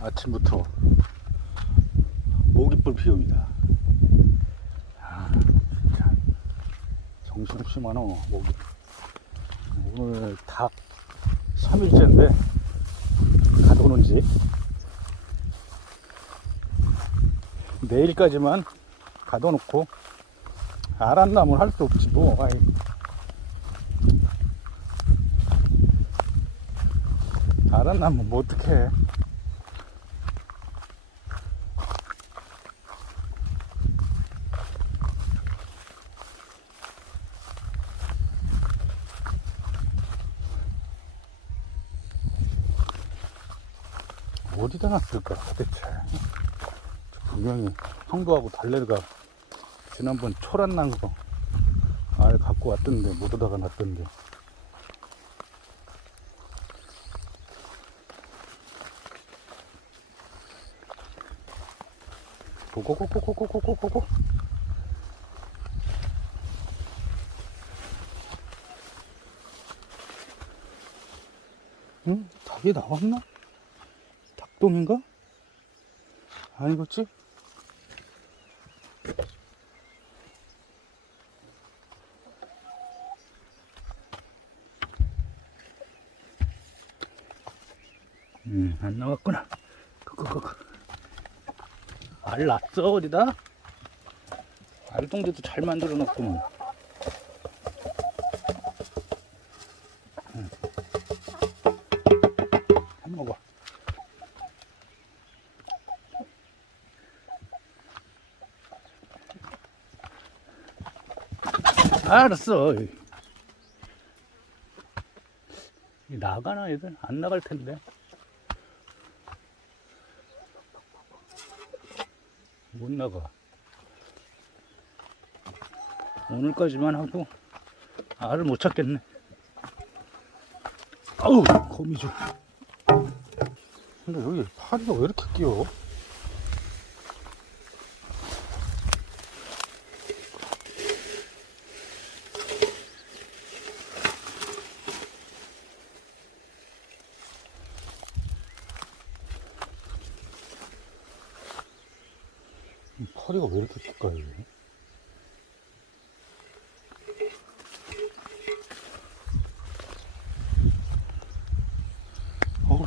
아침부터 모깃불 피웁니다. 아, 진짜 정신없이 많어. 모기. 오늘 닭 3일째인데 가둬놓은지 내일까지만 가둬놓고 알았나면 할 수 없지 뭐. 아이. 알았나면 뭐 어떡해. 어디다 놨을까 도대체. 분명히 황도하고 달래가 지난번 초란 난 거 알 갖고 왔던데 못 오다가 놨던데. 고고고고고고고고고. 응? 닭이 나왔나? 닭똥인가? 아니겠지? 안 나왔구나. 알 났어, 어디다? 알동대도 잘 만들어 놨구만. 한 먹어. 알았어. 나가나, 얘들? 안 나갈 텐데. 못 나가. 오늘까지만 하고 알을 못 찾겠네. 아우, 거미줄. 근데 여기 파리가 왜 이렇게 끼어? 파리가 왜 이렇게 낄까요?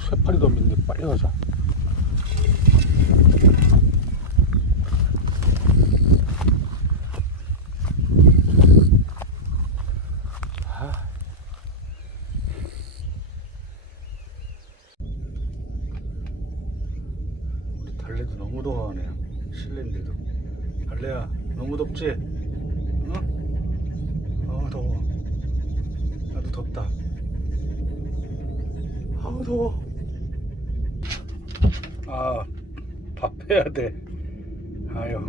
쇠파리 덤비는데 빨리 가자. 우리 달래도 너무 더워하네요. 실내인데도. 달래야, 너무 덥지? 응? 더워. 나도 덥다. 더워. 밥 해야 돼. 아유,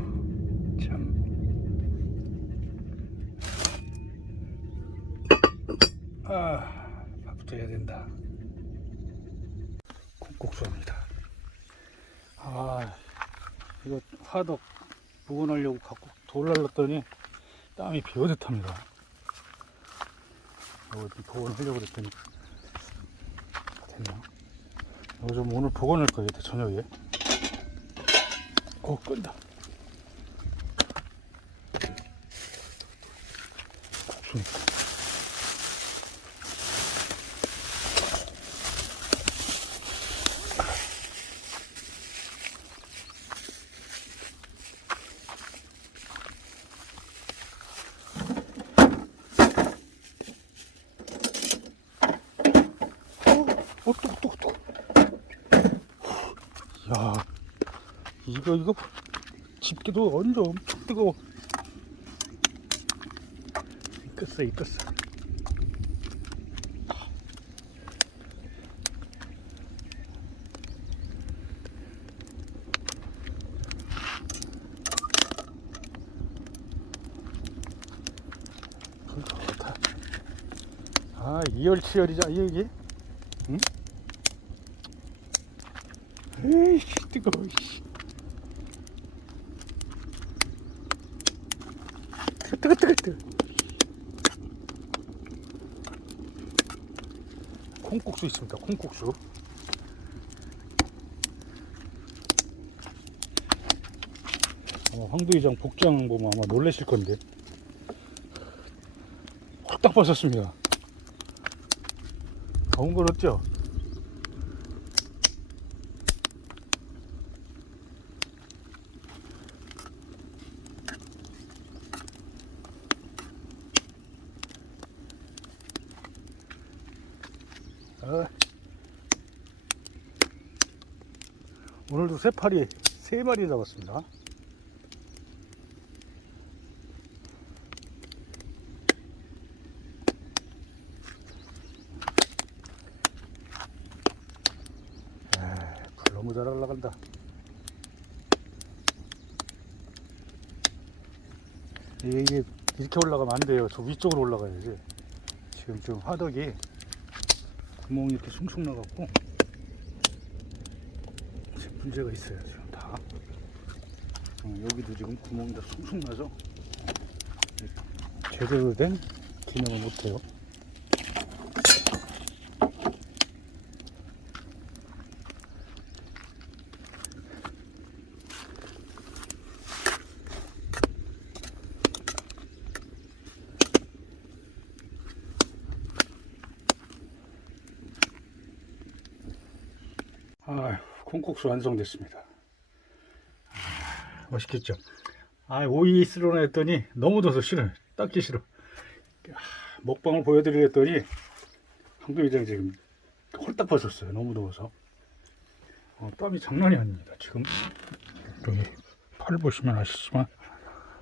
참. 밥도 해야 된다. 콩국수입니다. 이거 화덕 복원하려고 갖고 돌날랐더니 땀이 비오듯합니다. 이거 좀 복원하려고 그랬더니 됐나? 이거 좀 오늘 복원할 거예요, 저녁에. 끈다. 국수니까. 야, 이거 집게도 완전 엄청 뜨거워. 익었어. 불 좋다. 이열치열이자 이게. 응? 에이씨, 뜨거워. 뜨거. 콩국수 있습니다. 콩국수. 황도이장 복장 보면 아마 놀라실 건데 홀딱 벗었습니다. 덩그렇죠? 오늘도 새파리 3마리 잡았습니다. 불 너무 잘 올라간다. 이게 이렇게 올라가면 안 돼요. 저 위쪽으로 올라가야지. 지금 좀 화덕이 구멍이 이렇게 숭숭 나갖고 지금 문제가 있어요. 지금 다 여기도 지금 구멍이 다 숭숭 나죠. 제대로 된 기능을 못해요. 콩국수 완성됐습니다. 맛있겠죠? 오이 쓰려나 했더니 너무 더워서 싫어요. 닦기 싫어. 먹방을 보여드리려 했더니 황도이장 지금 홀딱 벗었어요. 너무 더워서. 땀이 장난이 아닙니다. 지금 여기 팔 보시면 아시지만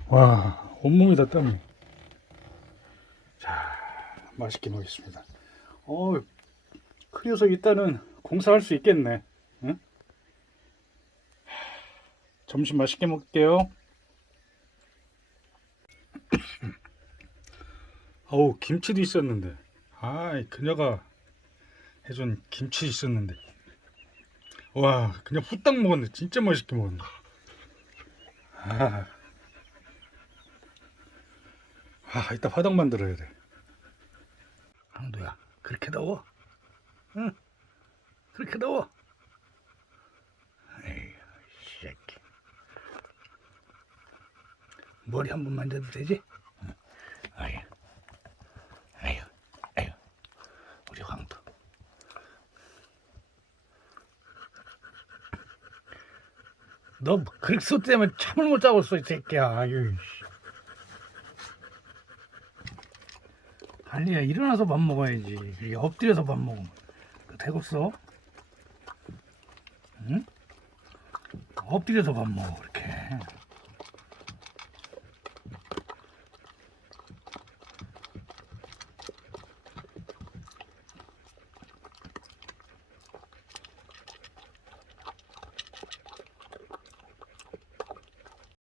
와, 온몸이 다 땀이. 자, 맛있게 먹겠습니다. 그 녀석 일단은 공사할 수 있겠네. 응? 점심 맛있게 먹을게요. 김치도 있었는데. 그녀가 해준 김치 있었는데. 와, 그냥 후딱 먹었네. 진짜 맛있게 먹었네. 이따 화덕 만들어야 돼. 황도야, 그렇게 더워? 응? 그렇게 더워? 에이, 새끼. 머리 한 번 만져도 되지? 응. 아유, 우리 황도. 너 그렇게 때문에 잠을 못 자고 있어, 이 새끼야. 아유. 알리야, 일어나서 밥 먹어야지. 이렇게 엎드려서 밥 먹으면 되겠어? 응? 엎드려서 밥 먹어, 그렇게.